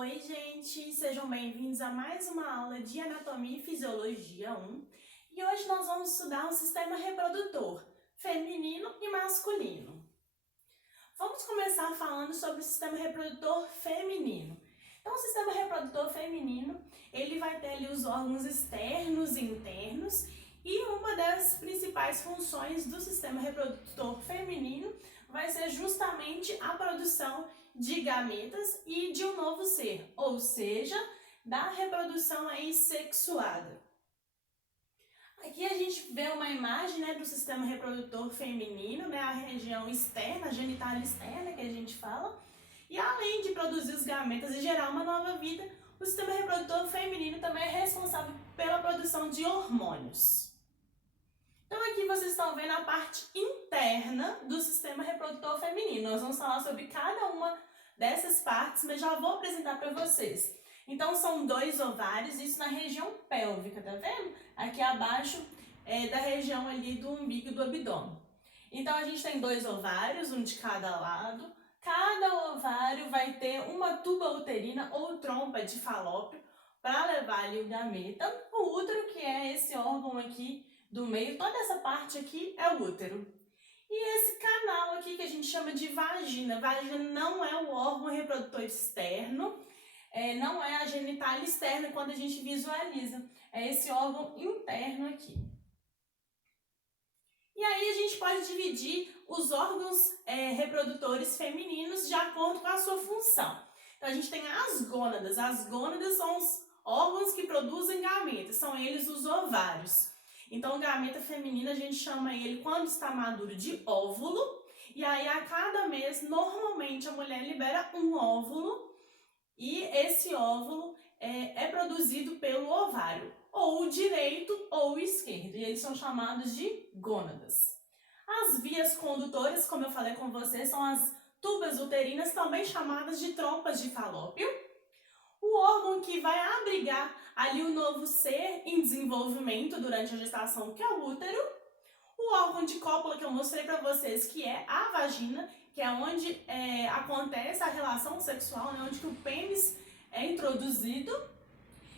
Oi, gente! Sejam bem-vindos a mais uma aula de Anatomia e Fisiologia 1. E hoje nós vamos estudar o sistema reprodutor feminino e masculino. Vamos começar falando sobre o sistema reprodutor feminino. Então, o sistema reprodutor feminino, ele vai ter ali os órgãos externos e internos, e uma das principais funções do sistema reprodutor feminino vai ser justamente a produção de gametas e de um novo ser, ou seja, da reprodução aí sexuada. Aqui a gente vê uma imagem, do sistema reprodutor feminino, a região externa, a genitália externa que a gente fala. E além de produzir os gametas e gerar uma nova vida, o sistema reprodutor feminino também é responsável pela produção de hormônios. Então aqui vocês estão vendo a parte interna do sistema reprodutor feminino. Nós vamos falar sobre cada uma dessas partes, mas já vou apresentar para vocês. Então são 2 ovários, isso na região pélvica, tá vendo? Aqui abaixo da região ali do umbigo do abdômen. Então a gente tem 2 ovários, um de cada lado. Cada ovário vai ter uma tuba uterina ou trompa de falópio para levar ali o gameta. O útero, que é esse órgão aqui do meio, toda essa parte aqui é o útero. E esse canal aqui que a gente chama de vagina. Vagina não é o órgão reprodutor externo, não é a genitália externa quando a gente visualiza. É esse órgão interno aqui. E aí a gente pode dividir os órgãos reprodutores femininos de acordo com a sua função. Então a gente tem as gônadas. As gônadas são os órgãos que produzem gametas, são eles os ovários. Então o gameta feminino a gente chama ele, quando está maduro, de óvulo. E aí a cada mês, normalmente, a mulher libera um óvulo. E esse óvulo é produzido pelo ovário, ou o direito ou o esquerdo. E eles são chamados de gônadas. As vias condutoras, como eu falei com vocês, são as tubas uterinas, também chamadas de trompas de falópio. O órgão que vai abrigar ali o novo ser em desenvolvimento durante a gestação, que é o útero. O órgão de cópula que eu mostrei para vocês, que é a vagina, que é onde acontece a relação sexual, onde que o pênis é introduzido.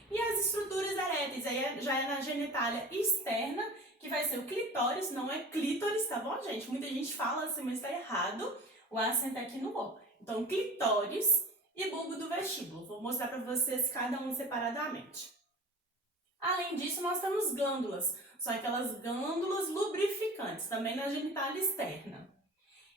E as estruturas eréteis, aí já é na genitália externa, que vai ser o clitóris, não é clítoris, tá bom, gente? Muita gente fala assim, mas tá errado. O acento é aqui no O. Então, clitóris e bulbo do vestíbulo. Vou mostrar para vocês cada um separadamente. Além disso, nós temos glândulas. São aquelas glândulas lubrificantes, também na genitália externa.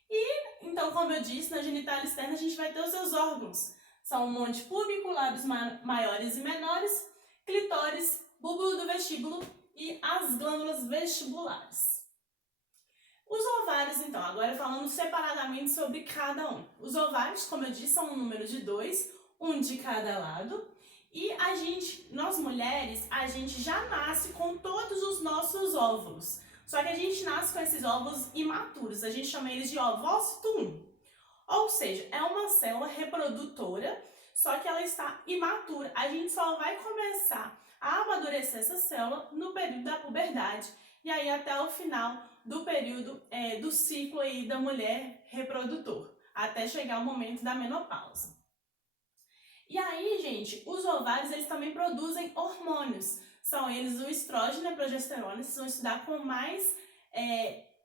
E, então, como eu disse, na genitália externa a gente vai ter os seus órgãos. São o monte púbico, lábios maiores e menores, clitóris, bulbo do vestíbulo e as glândulas vestibulares. Os ovários, então, agora falando separadamente sobre cada um. Os ovários, como eu disse, são um número de 2, um de cada lado. E nós mulheres, a gente já nasce com todos os nossos óvulos. Só que a gente nasce com esses óvulos imaturos, a gente chama eles de ovócito 1. Ou seja, é uma célula reprodutora, só que ela está imatura. A gente só vai começar a amadurecer essa célula no período da puberdade e aí até o final do período do ciclo aí da mulher reprodutor, até chegar o momento da menopausa. E aí, gente, os ovários eles também produzem hormônios. São eles o estrógeno e a progesterona. Vocês vão estudar com mais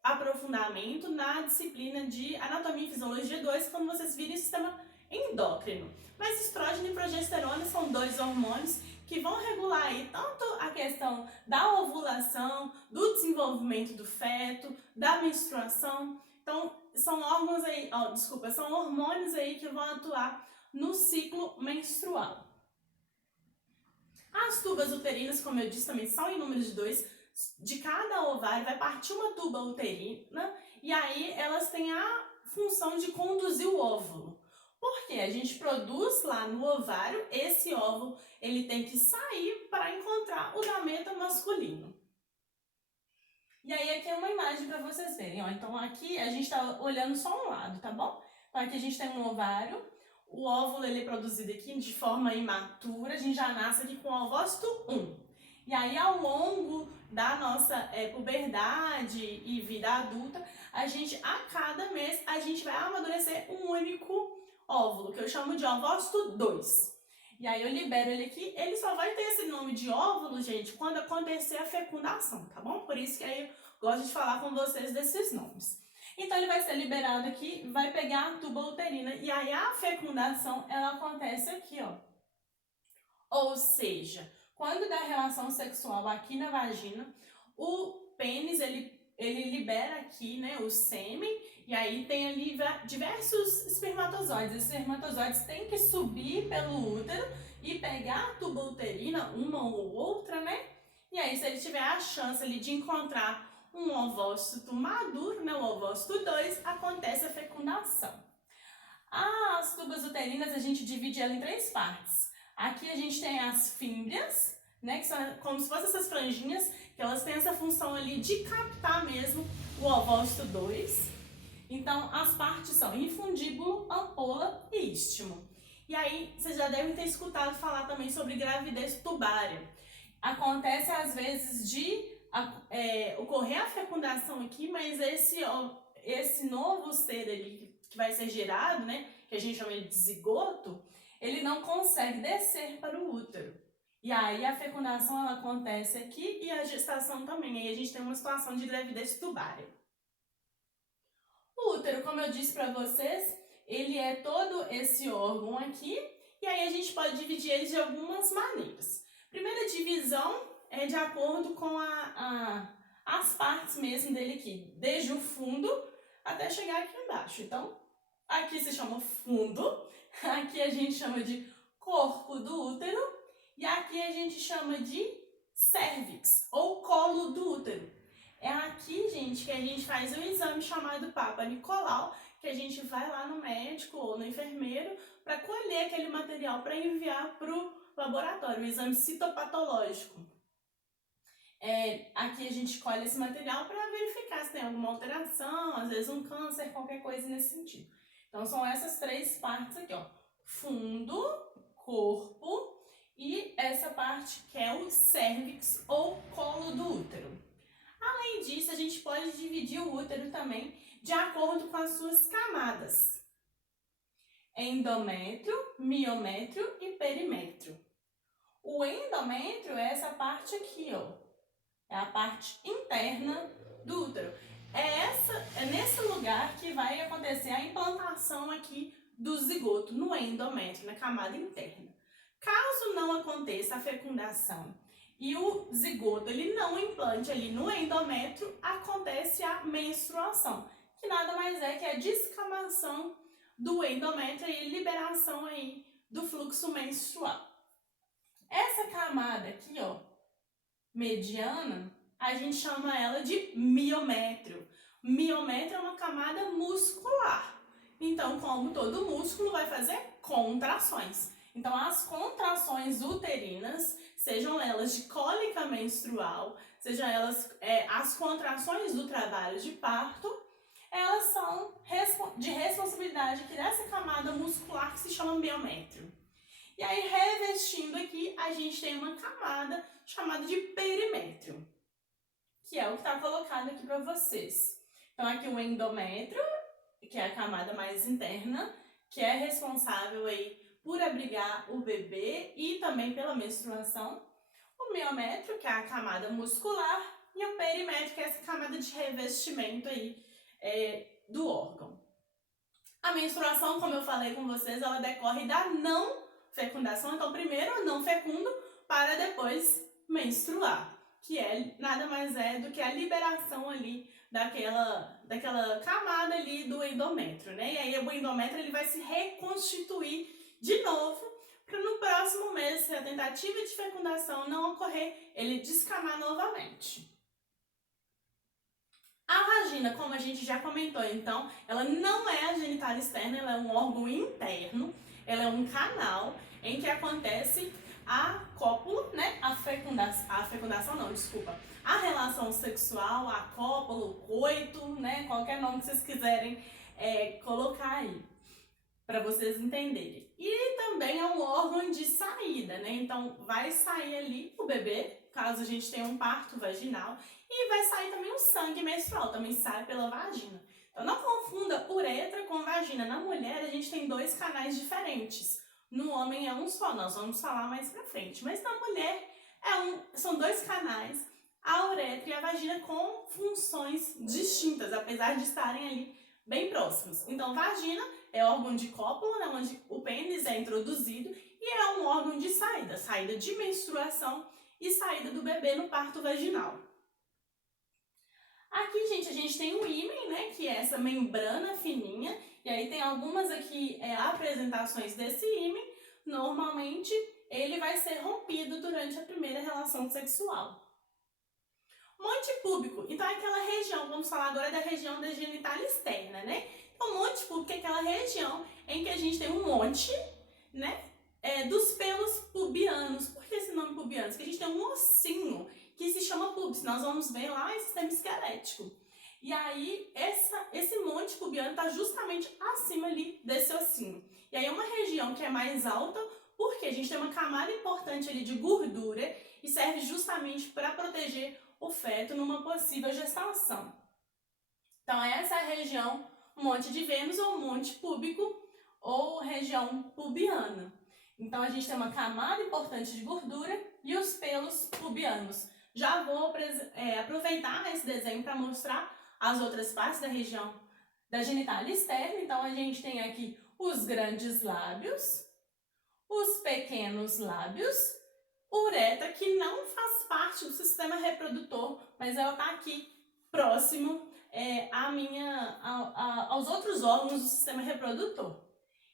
aprofundamento na disciplina de Anatomia e Fisiologia 2, quando vocês virem o sistema endócrino. Mas estrógeno e progesterona são 2 hormônios que vão regular aí tanto a questão da ovulação, do desenvolvimento do feto, da menstruação. Então, são são hormônios aí que vão atuar no ciclo menstrual. As tubas uterinas, como eu disse, também são em número de 2. De cada ovário vai partir uma tuba uterina e aí elas têm a função de conduzir o óvulo. Porque a gente produz lá no ovário, esse óvulo ele tem que sair para encontrar o gameta masculino. E aí aqui é uma imagem para vocês verem. Então aqui a gente está olhando só um lado, tá bom? Então aqui a gente tem um ovário. O óvulo ele é produzido aqui de forma imatura, a gente já nasce aqui com o ovócito 1. E aí, ao longo da nossa puberdade e vida adulta, a cada mês, a gente vai amadurecer um único óvulo, que eu chamo de ovócito 2. E aí eu libero ele aqui, ele só vai ter esse nome de óvulo, gente, quando acontecer a fecundação, tá bom? Por isso que aí eu gosto de falar com vocês desses nomes. Então ele vai ser liberado aqui, vai pegar a tuba uterina, e aí a fecundação, ela acontece aqui, ó. Ou seja, quando dá relação sexual aqui na vagina, o pênis, ele libera aqui, né, o sêmen, e aí tem ali diversos espermatozoides. Esses espermatozoides têm que subir pelo útero e pegar a tuba uterina, uma ou outra, né? E aí, se ele tiver a chance ali de encontrar um ovócito maduro, né, o ovócito 2, acontece a fecundação. As tubas uterinas, a gente divide ela em 3 partes. Aqui a gente tem as fímbrias, né, que são como se fossem essas franjinhas, que elas têm essa função ali de captar mesmo o ovócito 2. Então, as partes são infundíbulo, ampola e istmo. E aí, vocês já devem ter escutado falar também sobre gravidez tubária. Acontece, às vezes, de ocorrer a fecundação aqui, mas esse novo ser ali que vai ser gerado, né, que a gente chama de zigoto, ele não consegue descer para o útero. E aí, a fecundação ela acontece aqui e a gestação também. Aí a gente tem uma situação de gravidez tubária. O útero, como eu disse para vocês, ele é todo esse órgão aqui, e aí a gente pode dividir ele de algumas maneiras. Primeira divisão é de acordo com as partes mesmo dele aqui, desde o fundo até chegar aqui embaixo. Então, aqui se chama fundo, aqui a gente chama de corpo do útero, e aqui a gente chama de cérvix, ou colo do útero. É aqui, gente, que a gente faz um exame chamado Papa Nicolau, que a gente vai lá no médico ou no enfermeiro para colher aquele material para enviar para o laboratório, o exame citopatológico. Aqui a gente colhe esse material para verificar se tem alguma alteração, às vezes um câncer, qualquer coisa nesse sentido. Então, são essas 3 partes aqui, ó. Fundo, corpo e essa parte que é o cérvix ou colo do útero. Além disso, a gente pode dividir o útero também de acordo com as suas camadas. Endométrio, miométrio e perimétrio. O endométrio é essa parte aqui, ó. É a parte interna do útero. É nesse lugar que vai acontecer a implantação aqui do zigoto, no endométrio, na camada interna. Caso não aconteça a fecundação e o zigoto ele não implante ali no endométrio, acontece a menstruação, que nada mais é que a descamação do endométrio e liberação aí do fluxo menstrual. Essa camada aqui, ó, mediana, a gente chama ela de miométrio. Miométrio é uma camada muscular. Então, como todo músculo, vai fazer contrações. Então, as contrações uterinas, sejam elas de cólica menstrual, sejam elas as contrações do trabalho de parto, elas são de responsabilidade aqui dessa camada muscular que se chama miométrio. E aí, revestindo aqui, a gente tem uma camada chamada de perimétrio, que é o que está colocado aqui para vocês. Então, aqui o endométrio, que é a camada mais interna, que é responsável aí por abrigar o bebê e também pela menstruação. O miométrio, que é a camada muscular, e o perimétrio, que é essa camada de revestimento aí do órgão. A menstruação, como eu falei com vocês, ela decorre da não fecundação. Então, primeiro eu não fecundo para depois menstruar, que nada mais é do que a liberação ali daquela camada ali do endométrio, né? E aí o endométrio ele vai se reconstituir de novo para no próximo mês, se a tentativa de fecundação não ocorrer, ele descamar novamente. A vagina, como a gente já comentou, então, ela não é a genitália externa, ela é um órgão interno, ela é um canal em que acontece a cópula, né? A relação sexual, a cópula, o coito, né? Qualquer nome que vocês quiserem colocar aí, para vocês entenderem. E também é um órgão de saída, né? Então, vai sair ali o bebê, caso a gente tenha um parto vaginal, e vai sair também o sangue menstrual, também sai pela vagina. Então, não confunda uretra com vagina. Na mulher, a gente tem 2 canais diferentes. No homem é um só, nós vamos falar mais pra frente. Mas na mulher são dois canais, a uretra e a vagina, com funções distintas, apesar de estarem ali bem próximos. Então, vagina é órgão de cópula, né, onde o pênis é introduzido, e é um órgão de saída de menstruação e saída do bebê no parto vaginal. Aqui, gente, a gente tem um ímen, né, que é essa membrana fininha, e aí tem algumas aqui apresentações desse ímen. Normalmente, ele vai ser rompido durante a primeira relação sexual. Monte púbico, então é aquela região, vamos falar agora da região da genitália externa, né? Então, monte púbico é aquela região em que a gente tem um monte, né, dos pelos pubianos. Por que esse nome pubianos? Porque a gente tem um ossinho que se chama pubis, nós vamos ver lá em sistema esquelético. E aí, esse monte pubiano está justamente acima ali desse ossinho. E aí é uma região que é mais alta, porque a gente tem uma camada importante ali de gordura e serve justamente para proteger o feto numa possível gestação. Então, essa é a região Monte de Vênus ou Monte Púbico ou região pubiana. Então, a gente tem uma camada importante de gordura e os pelos pubianos. Já vou aproveitar esse desenho para mostrar as outras partes da região da genitália externa. Então, a gente tem aqui os grandes lábios, os pequenos lábios, uretra, que não faz parte do sistema reprodutor, mas ela está aqui próximo aos outros órgãos do sistema reprodutor.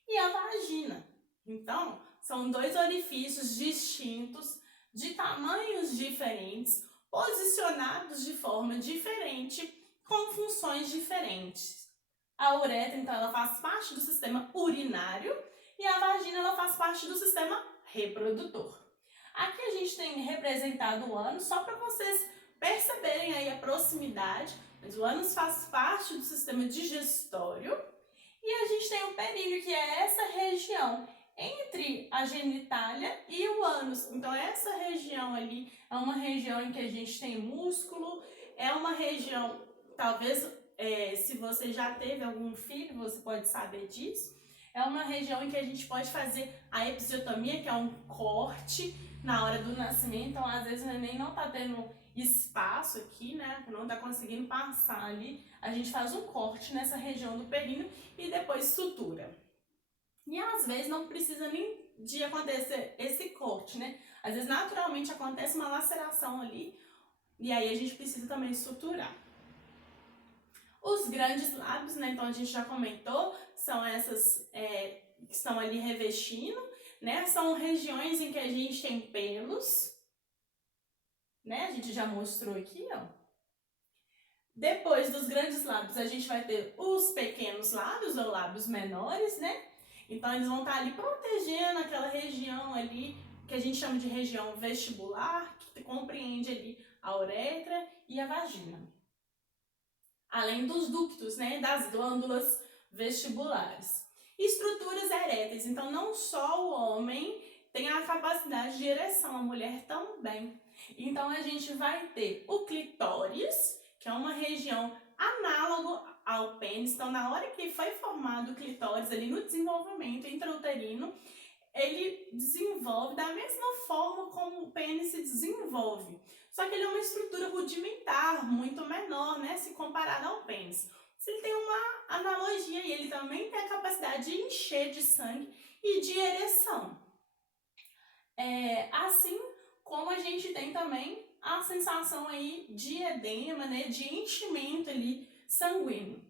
E a vagina. Então, são dois orifícios distintos, de tamanhos diferentes, posicionados de forma diferente, com funções diferentes. A uretra, então, ela faz parte do sistema urinário e a vagina, ela faz parte do sistema reprodutor. Aqui a gente tem representado o ânus, só para vocês perceberem aí a proximidade, mas o ânus faz parte do sistema digestório. E a gente tem o períneo, que é essa região entre a genitália e o ânus. Então, essa região ali é uma região em que a gente tem músculo, é uma região, talvez, se você já teve algum filho, você pode saber disso. É uma região em que a gente pode fazer a episiotomia, que é um corte na hora do nascimento. Então, às vezes, o neném não tá tendo espaço aqui, né? Não tá conseguindo passar ali. A gente faz um corte nessa região do períneo e depois sutura. E às vezes não precisa nem de acontecer esse corte, né? Às vezes naturalmente acontece uma laceração ali e aí a gente precisa também suturar. Os grandes lábios, né? Então a gente já comentou, são essas que estão ali revestindo, né? São regiões em que a gente tem pelos, né? A gente já mostrou aqui, ó. Depois dos grandes lábios, a gente vai ter os pequenos lábios ou lábios menores, né? Então, eles vão estar ali protegendo aquela região ali, que a gente chama de região vestibular, que compreende ali a uretra e a vagina. Além dos ductos, né? Das glândulas vestibulares. Estruturas eréteis. Então, não só o homem tem a capacidade de ereção, a mulher também. Então, a gente vai ter o clitóris, que é uma região análoga ao pênis. Então, na hora que foi formado o clitóris, ali no desenvolvimento intrauterino, ele desenvolve da mesma forma como o pênis se desenvolve. Só que ele é uma estrutura rudimentar, muito menor, né, se comparado ao pênis. Ele tem uma analogia e ele também tem a capacidade de encher de sangue e de ereção. Assim como a gente tem também a sensação aí de edema, né, de enchimento ali sanguíneo.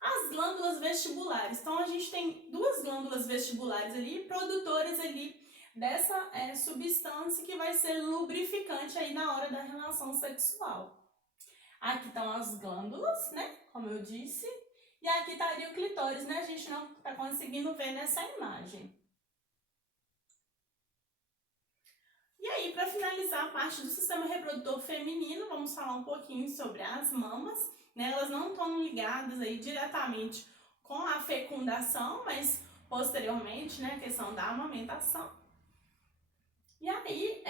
As glândulas vestibulares. Então, a gente tem duas glândulas vestibulares ali, produtoras ali dessa substância que vai ser lubrificante aí na hora da relação sexual. Aqui estão as glândulas, né, como eu disse, e aqui estaria o clitóris, né, a gente não está conseguindo ver nessa imagem. E aí, para finalizar a parte do sistema reprodutor feminino, vamos falar um pouquinho sobre as mamas, né? Elas não estão ligadas aí diretamente com a fecundação, mas posteriormente, né, a questão da amamentação. E aí,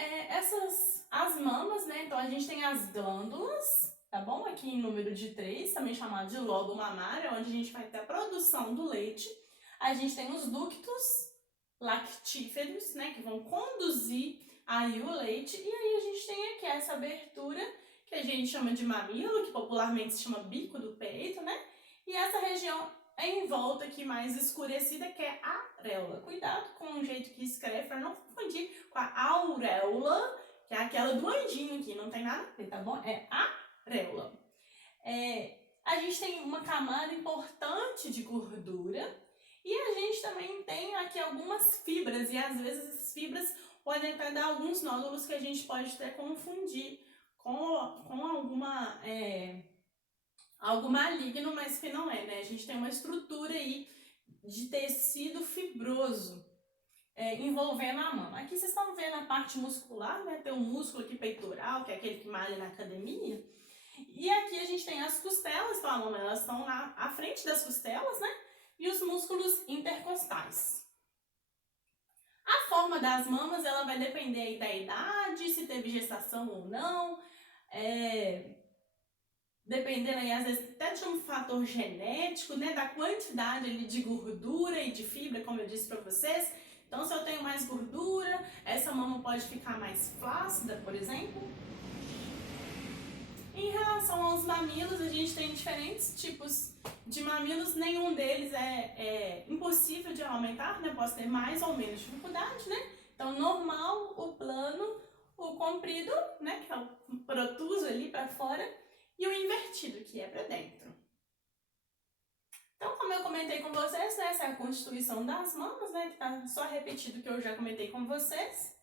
as mamas, né, então a gente tem as glândulas, tá bom? Aqui em número de 3, também chamado de lobo mamário, onde a gente vai ter a produção do leite. A gente tem os ductos, lactíferos, né, que vão conduzir aí o leite. E aí a gente tem aqui essa abertura, que a gente chama de mamilo, que popularmente se chama bico do peito, né? E essa região em volta aqui mais escurecida, que é a areola. Cuidado com o jeito que escreve, para não confundir com a auréola, que é aquela do anjinho aqui, não tem nada a ver, tá bom? É areola. A gente tem uma camada importante de gordura e a gente também tem aqui algumas fibras, e às vezes essas fibras podem até dar alguns nódulos que a gente pode até confundir com algo maligno, mas que não é, né? A gente tem uma estrutura aí de tecido fibroso envolvendo a mama. Aqui vocês estão vendo a parte muscular, né? Tem o músculo aqui peitoral, que é aquele que malha na academia. E aqui a gente tem as costelas, então a mama, elas estão à frente das costelas, né? E os músculos intercostais. A forma das mamas, ela vai depender aí da idade, se teve gestação ou não, dependendo aí, às vezes, até de um fator genético, né? Da quantidade ali de gordura e de fibra, como eu disse para vocês. Então, se eu tenho mais gordura, essa mama pode ficar mais flácida, por exemplo. Em relação aos mamilos, a gente tem diferentes tipos de mamilos, nenhum deles é impossível de aumentar, né? Posso ter mais ou menos dificuldade, né? Então, normal, o plano, o comprido, né? Que é o protuso ali para fora, e o invertido, que é para dentro. Então, como eu comentei com vocês, né? Essa é a constituição das mamas, né? Que tá só repetido o que eu já comentei com vocês.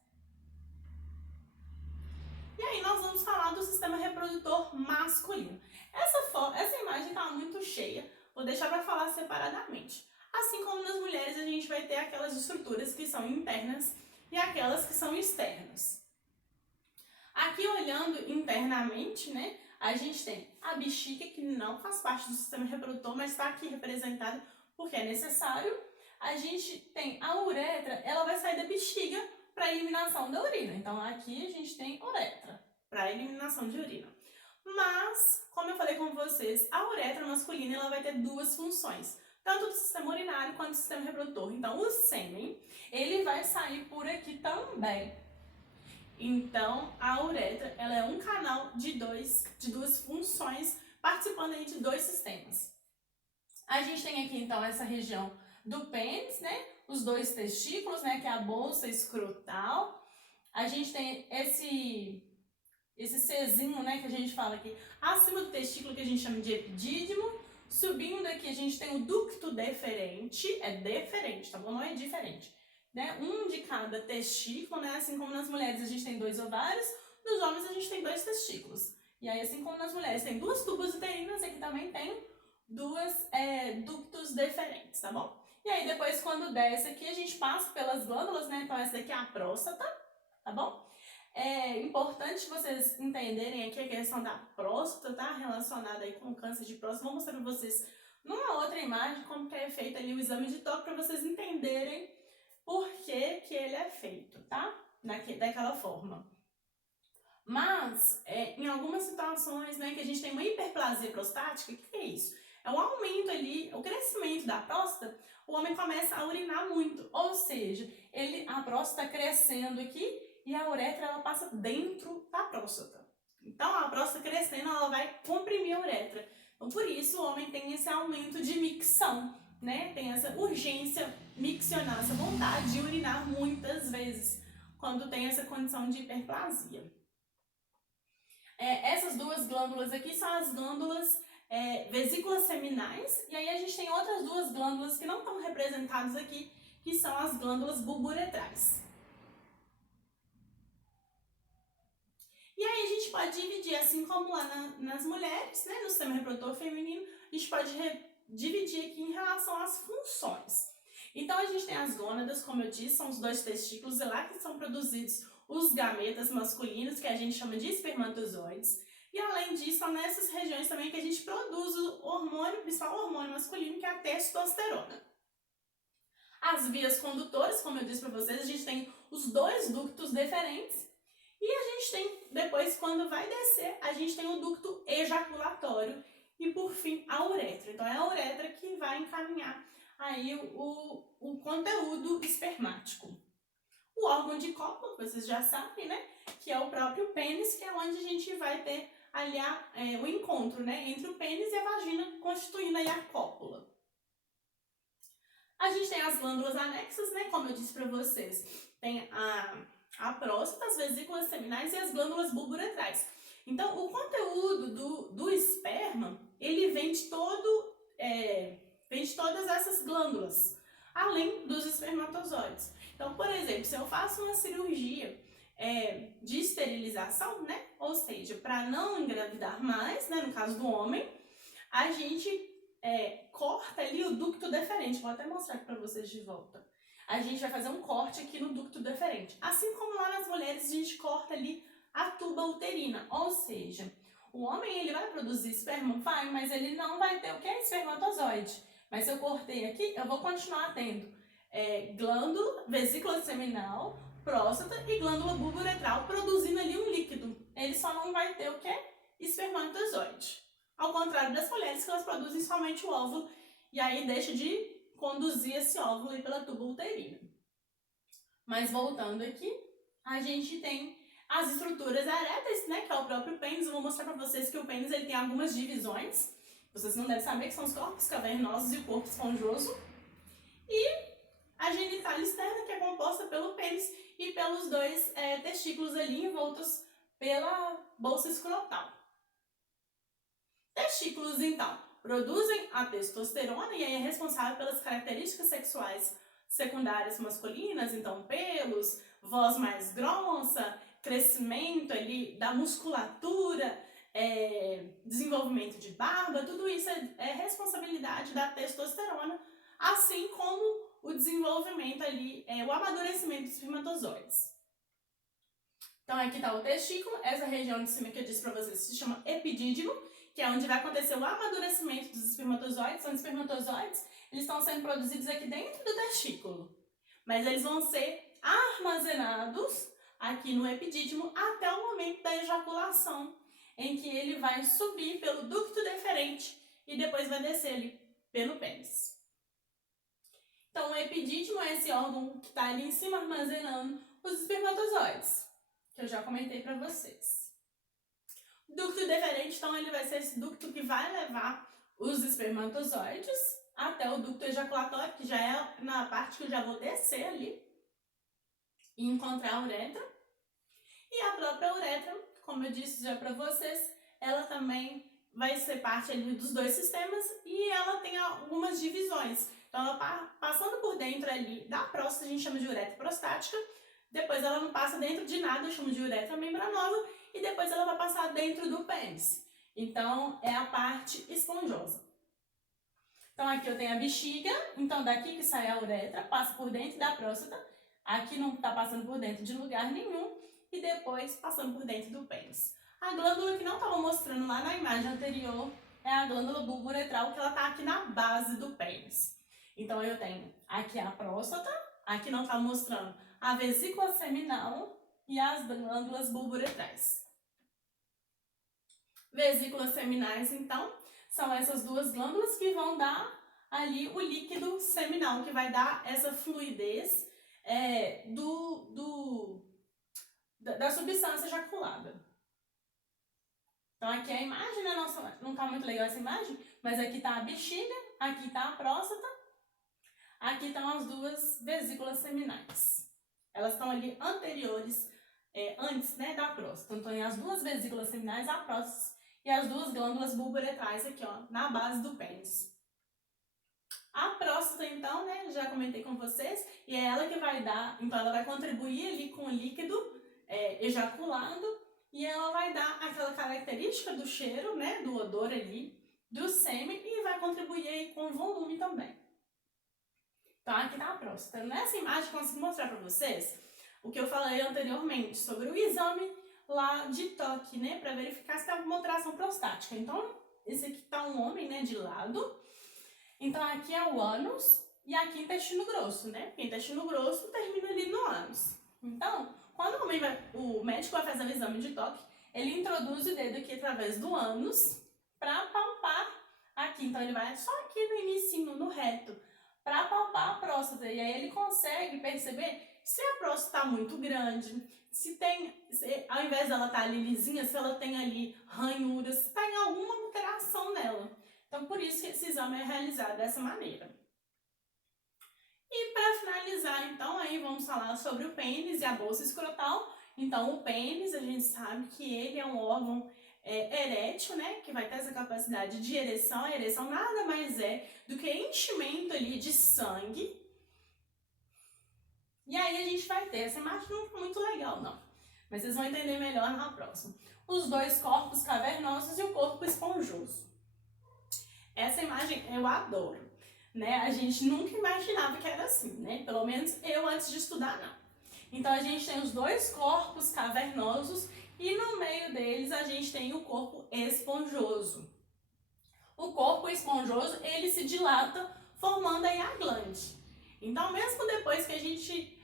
E aí nós vamos falar do sistema reprodutor masculino. Essa imagem está muito cheia, vou deixar para falar separadamente. Assim como nas mulheres a gente vai ter aquelas estruturas que são internas e aquelas que são externas. Aqui olhando internamente, né, a gente tem a bexiga, que não faz parte do sistema reprodutor, mas está aqui representada porque é necessário. A gente tem a uretra, ela vai sair da bexiga para a eliminação da urina. Então, aqui a gente tem uretra para a eliminação de urina. Mas, como eu falei com vocês, a uretra masculina ela vai ter duas funções, tanto do sistema urinário quanto do sistema reprodutor. Então, o sêmen, ele vai sair por aqui também. Então, a uretra, ela é um canal de duas funções, participando aí de dois sistemas. A gente tem aqui, então, essa região do pênis, né? Os dois testículos, né? Que é a bolsa escrotal. A gente tem esse Czinho, né? Que a gente fala aqui acima do testículo, que a gente chama de epidídimo. Subindo aqui, a gente tem o ducto deferente. É deferente, tá bom? Não é diferente. Né? Um de cada testículo, né? Assim como nas mulheres a gente tem 2 ovários, nos homens a gente tem 2 testículos. E aí, assim como nas mulheres tem 2 tubas uterinas, aqui também tem 2 ductos deferentes, tá bom? E aí depois quando desce aqui a gente passa pelas glândulas, né? Então essa daqui é a próstata, tá bom? É importante vocês entenderem aqui a questão da próstata, tá? Relacionada aí com o câncer de próstata. Vou mostrar pra vocês numa outra imagem como que é feito ali o exame de toque, para vocês entenderem por que que ele é feito, tá? Daquela forma. Mas, em algumas situações, né, que a gente tem uma hiperplasia prostática, o que é isso? É um aumento ali, o crescimento da próstata, o homem começa a urinar muito, ou seja, a próstata está crescendo aqui e a uretra ela passa dentro da próstata. Então, a próstata crescendo, ela vai comprimir a uretra. Então, por isso, o homem tem esse aumento de micção, né? Tem essa urgência miccional, essa vontade de urinar muitas vezes, quando tem essa condição de hiperplasia. Essas duas glândulas aqui são as glândulas vesículas seminais, e aí a gente tem outras duas glândulas que não estão representadas aqui, que são as glândulas bulburetrais. E aí a gente pode dividir, assim como lá nas mulheres, né, no sistema reprodutor feminino, a gente pode dividir aqui em relação às funções. Então a gente tem as gônadas, como eu disse, são os 2 testículos, e lá que são produzidos os gametas masculinos, que a gente chama de espermatozoides. E além disso, são nessas regiões também que a gente produz o hormônio, o principal hormônio masculino, que é a testosterona. As vias condutoras, como eu disse para vocês, a gente tem os 2 ductos deferentes. E a gente tem, depois, quando vai descer, a gente tem o ducto ejaculatório. E, por fim, a uretra. Então, é a uretra que vai encaminhar aí o conteúdo espermático. O órgão de cópula, vocês já sabem, né? Que é o próprio pênis, que é onde a gente vai ter ali o encontro, né? Entre o pênis e a vagina, constituindo aí a cópula. A gente tem as glândulas anexas, né? Como eu disse para vocês, tem a próstata, as vesículas seminais e as glândulas bulburetrais. Então, o conteúdo do esperma, ele vem de todas essas glândulas, além dos espermatozoides. Então, por exemplo, se eu faço uma cirurgia de esterilização, né? Ou seja, para não engravidar mais, né? No caso do homem, a gente corta ali o ducto deferente. Vou até mostrar aqui para vocês de volta. A gente vai fazer um corte aqui no ducto deferente. Assim como lá nas mulheres, a gente corta ali a tuba uterina. Ou seja, o homem ele vai produzir esperma, mas ele não vai ter o que é espermatozoide. Mas se eu cortei aqui, eu vou continuar tendo glândula, vesícula seminal, próstata e glândula bulburetral produzindo ali um líquido. Ele só não vai ter o que é espermatozoide. Ao contrário das mulheres, que elas produzem somente o óvulo e aí deixa de conduzir esse óvulo aí pela tuba uterina. Mas voltando aqui, a gente tem as estruturas eréteis, né, que é o próprio pênis. Eu vou mostrar para vocês que o pênis ele tem algumas divisões. Vocês não devem saber que são os corpos cavernosos e o corpo esponjoso. E a genitália externa, que é composta pelo pênis e pelos dois testículos ali envoltos pela bolsa escrotal. Testículos, então, produzem a testosterona e aí é responsável pelas características sexuais secundárias masculinas, então pelos, voz mais grossa, crescimento ali da musculatura, desenvolvimento de barba, tudo isso é responsabilidade da testosterona, assim como o desenvolvimento ali, o amadurecimento dos espermatozoides. Então aqui está o testículo, essa região de cima que eu disse para vocês se chama epidídimo, que é onde vai acontecer o amadurecimento dos espermatozoides. São espermatozoides, eles estão sendo produzidos aqui dentro do testículo, mas eles vão ser armazenados aqui no epidídimo até o momento da ejaculação, em que ele vai subir pelo ducto deferente e depois vai descer ali pelo pênis. Então, o epidídimo é esse órgão que está ali em cima armazenando os espermatozoides, que eu já comentei para vocês. O ducto deferente, então, ele vai ser esse ducto que vai levar os espermatozoides até o ducto ejaculatório, que já é na parte que eu já vou descer ali e encontrar a uretra. E a própria uretra, como eu disse já para vocês, ela também vai ser parte ali dos dois sistemas e ela tem algumas divisões. Então, ela passando por dentro ali da próstata, a gente chama de uretra prostática. Depois ela não passa dentro de nada, eu chamo de uretra membranosa. E depois ela vai passar dentro do pênis. Então, é a parte esponjosa. Então, aqui eu tenho a bexiga. Então, daqui que sai a uretra, passa por dentro da próstata. Aqui não está passando por dentro de lugar nenhum. E depois passando por dentro do pênis. A glândula que não estava mostrando lá na imagem anterior é a glândula bulburetral, que ela está aqui na base do pênis. Então, eu tenho aqui a próstata, aqui não está mostrando a vesícula seminal e as glândulas bulburetrais. Vesículas seminais, então, são essas duas glândulas que vão dar ali o líquido seminal, que vai dar essa fluidez da substância ejaculada. Então, aqui é a imagem, né? Nossa, não está muito legal essa imagem, mas aqui está a bexiga, aqui está a próstata, aqui estão as duas vesículas seminais. Elas estão ali anteriores, antes, né, da próstata. Então, tem as duas vesículas seminais, a próstata e as duas glândulas bulburetrais aqui, ó, na base do pênis. A próstata, então, né, já comentei com vocês, e é ela que vai dar, então ela vai contribuir ali com o líquido ejaculado, e ela vai dar aquela característica do cheiro, né, do odor ali, do sêmen, e vai contribuir aí com o volume também. Então, aqui está a próstata. Nessa imagem, eu consigo mostrar para vocês o que eu falei anteriormente sobre o exame lá de toque, né, para verificar se tem alguma alteração prostática. Então, esse aqui está um homem, né, de lado. Então, aqui é o ânus e aqui intestino grosso, né? Porque intestino grosso termina ali no ânus. Então, quando o médico vai fazer o exame de toque, ele introduz o dedo aqui através do ânus para palpar aqui. Então, ele vai só aqui no inicinho, no reto, para palpar a próstata. E aí ele consegue perceber se a próstata está muito grande, ao invés dela estar ali lisinha, se ela tem ali ranhuras, se está em alguma alteração nela. Então, por isso que esse exame é realizado dessa maneira. E para finalizar, então, aí vamos falar sobre o pênis e a bolsa escrotal. Então, o pênis, a gente sabe que ele é um órgão erétil, né, que vai ter essa capacidade de ereção. A ereção nada mais é do que enchimento ali de sangue. E aí a gente vai ter, essa imagem não ficou muito legal não, mas vocês vão entender melhor na próxima. Os dois corpos cavernosos e o corpo esponjoso. Essa imagem eu adoro, né? A gente nunca imaginava que era assim, né? Pelo menos eu antes de estudar não. Então a gente tem os dois corpos cavernosos e no meio deles a gente tem o corpo esponjoso. O corpo esponjoso, ele se dilata formando aí a glande. Então mesmo depois que a gente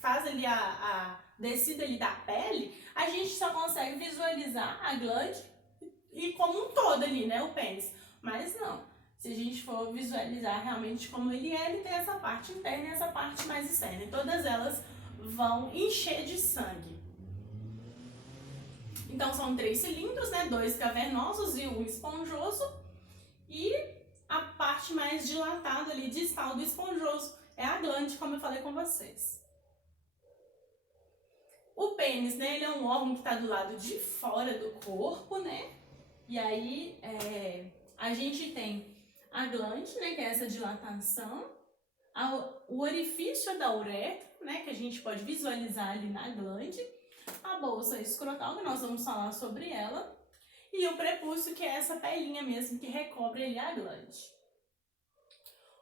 faz ali a descida ali da pele, a gente só consegue visualizar a glande e como um todo ali, né, o pênis. Mas não, se a gente for visualizar realmente como ele tem essa parte interna e essa parte mais externa. E todas elas vão encher de sangue. Então são 3 cilindros, né, 2 cavernosos e 1 esponjoso. E a parte mais dilatada ali, distal do esponjoso, é a glande, como eu falei com vocês. O pênis, né, ele é um órgão que está do lado de fora do corpo, né? E aí a gente tem a glande, né, que é essa dilatação, o orifício da uretra, né, que a gente pode visualizar ali na glande, a bolsa escrotal, que nós vamos falar sobre ela, e o prepúcio, que é essa pelinha mesmo que recobre ali a glande.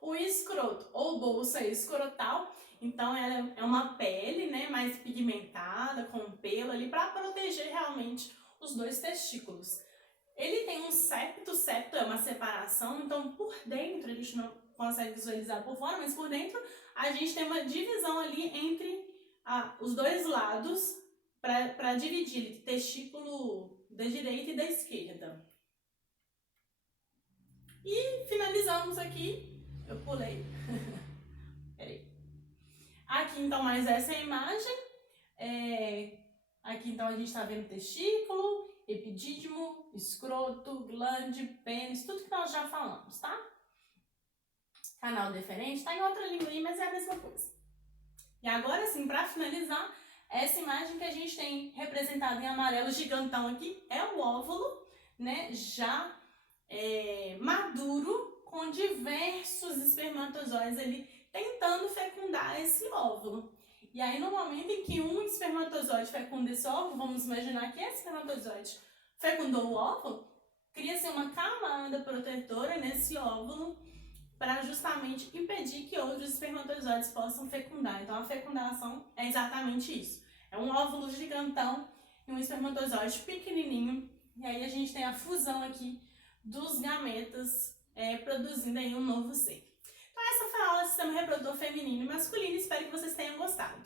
O escroto ou bolsa escrotal, então ela é uma pele, né, mais pigmentada, com pelo ali, para proteger realmente os 2 testículos. Ele tem um septo é uma separação, então por dentro, a gente não consegue visualizar por fora, mas por dentro a gente tem uma divisão ali entre os 2 lados para dividir testículo da direita e da esquerda. E finalizamos aqui. Eu pulei. Peraí. Aqui então mais essa é a imagem. Aqui então a gente está vendo testículo, epidídimo, escroto, glande, pênis, tudo que nós já falamos, tá? Canal deferente, tá em outra língua aí, mas é a mesma coisa. E agora sim, para finalizar, essa imagem que a gente tem representada em amarelo gigantão aqui é o óvulo, né? Já maduro, com diversos espermatozoides ali tentando fecundar esse óvulo. E aí, no momento em que um espermatozoide fecunda esse óvulo, vamos imaginar que esse espermatozoide fecundou o óvulo, cria-se uma camada protetora nesse óvulo para justamente impedir que outros espermatozoides possam fecundar. Então, a fecundação é exatamente isso. É um óvulo gigantão e um espermatozoide pequenininho. E aí, a gente tem a fusão aqui dos gametas produzindo aí um novo ser. Então essa foi a aula do sistema reprodutor feminino e masculino, espero que vocês tenham gostado.